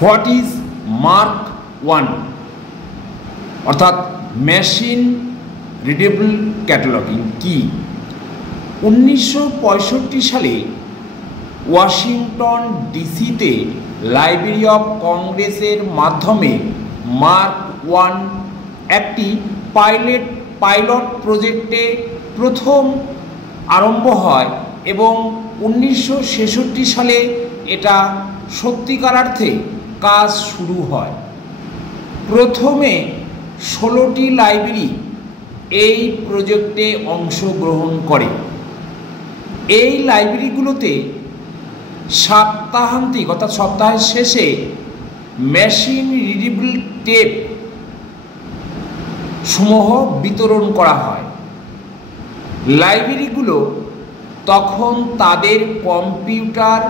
What is mark 1 অর্থাৎ machine readable cataloguing কি? 1965 সালে ওয়াশিংটন ডিসিতে লাইব্রেরি অফ কংগ্রেসের মাধ্যমে মার্ক 1 একটি পাইলট প্রজেক্টে প্রথম আরম্ভ হয় এবং 1966 সালে এটা সত্যিকার অর্থে কাজ শুরু হয়। প্রথমে 16টি লাইব্রেরি এই প্রজেক্টে অংশগ্রহণ করে। এই লাইব্রেরিগুলোতে সাপ্তাহান্তিক অর্থাৎ সপ্তাহের শেষে মেশিন রিডেবল টেপ সমূহ বিতরণ করা হয়। লাইব্রেরিগুলো তখন তাদের কম্পিউটার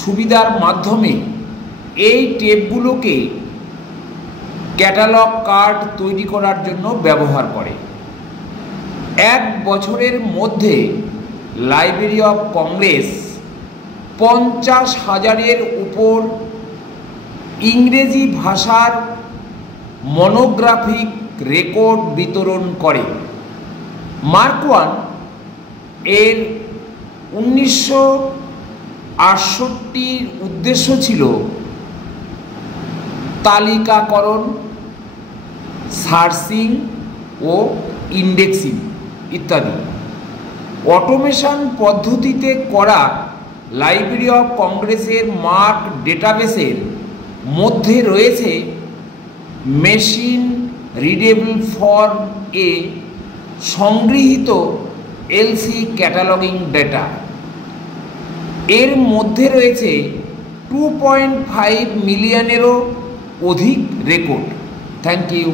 সুবিধার মাধ্যমে এই টেপগুলোকে ক্যাটালগ কার্ড তৈরি করার জন্য ব্যবহার করে। 1 বছরের মধ্যে লাইব্রেরি অফ কংগ্রেস 50,000-এর উপর ইংরেজি ভাষার মনোগ্রাফিক রেকর্ড বিতরণ করে। মার্ক 1 এর 1968 উদ্দেশ্য ছিল তালিকাকরণ, সার্চিং ও ইন্ডেক্সিং ইত্যাদি। অটোমেশন পদ্ধতিতে করা লাইব্রেরি অফ কংগ্রেসের মার্ক ডেটাবেসের মধ্যে রয়েছে মেশিন রিডেবল ফর্ম এ সংগৃহীত এলসি ক্যাটালগিং ডেটা। এর মধ্যে রয়েছে 2.5 মিলিয়নেরও অধিক রেকর্ড। Thank you.